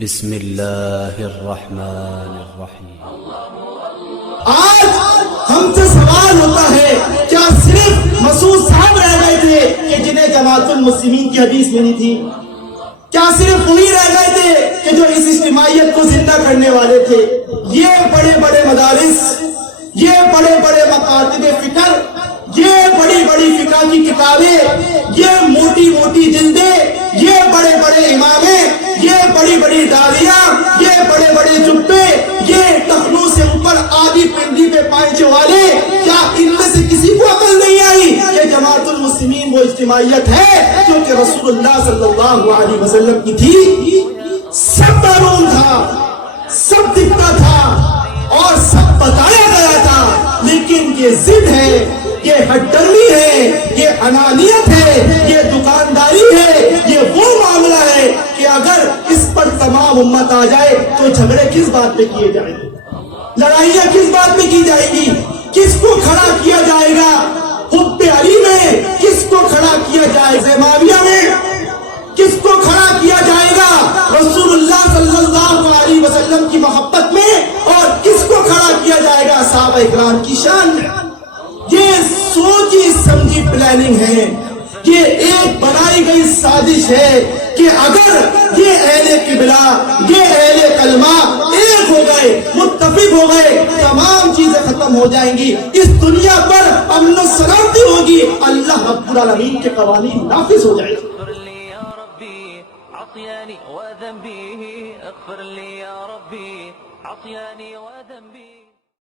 بسم اللہ الرحمن الرحیم۔ آج ہم سے سوال ہوتا ہے، کیا صرف مسعود صاحب رہ گئے تھے کہ جنہیں جماعت المسلمین کی حدیث ملی تھی؟ کیا صرف وہی رہ گئے تھے کہ جو اس اجتماعیت کو زندہ کرنے والے تھے؟ یہ بڑے بڑے مدارس، یہ بڑے بڑے مکاتب فکر، یہ بڑی بڑی فقہ کی کتابیں، یہ موٹی موٹی جلدیں، یہ بڑے بڑے امامیں، یہ بڑی بڑی ڈالیاں، یہ بڑے بڑے جبے، یہ ٹخنوں سے اوپر آدھی پنڈی پہ پائچے والے، کیا ان میں سے کسی کو عقل نہیں آئی کہ جماعت المسلمین وہ اجتماعیت ہے جو کہ رسول اللہ صلی اللہ علیہ وسلم کی تھی؟ سب معلوم تھا، سب دکھتا تھا اور سب بتایا گیا تھا، لیکن یہ ضد ہے، یہ ہٹڈرمی ہے، یہ انانیت ہے، یہ دکانداری ہے، یہ وہ معاملہ ہے کہ اگر اس پر تمام امت آ جائے تو جھگڑے کس بات پہ کیے جائیں گے، لڑائیاں کس بات پہ کی جائیں گی، کس کو کھڑا کیا جائے گا؟ حب علی میں کس کو کھڑا کیا جائے گا؟ معاویہ میں کس کو کھڑا کیا جائے گا؟ رسول اللہ صلی اللہ علیہ وسلم کی محبت میں، اور کس کو کھڑا کیا جائے گا؟ صحابہ اکرام کی شان میں۔ یہ سوچی سمجھی پلاننگ ہے، یہ ایک بنائی گئی سازش ہے کہ اگر یہ اہل قبلہ، یہ اہل کلمہ ایک ہو گئے، متفق ہو گئے، تمام چیزیں ختم ہو جائیں گی، اس دنیا پر امن و سلامتی ہوگی، اللہ رب العالمین کے قوانین نافذ ہو جائیں گے۔ عطياني وذنبي اغفر لي يا ربي عطياني وذنبي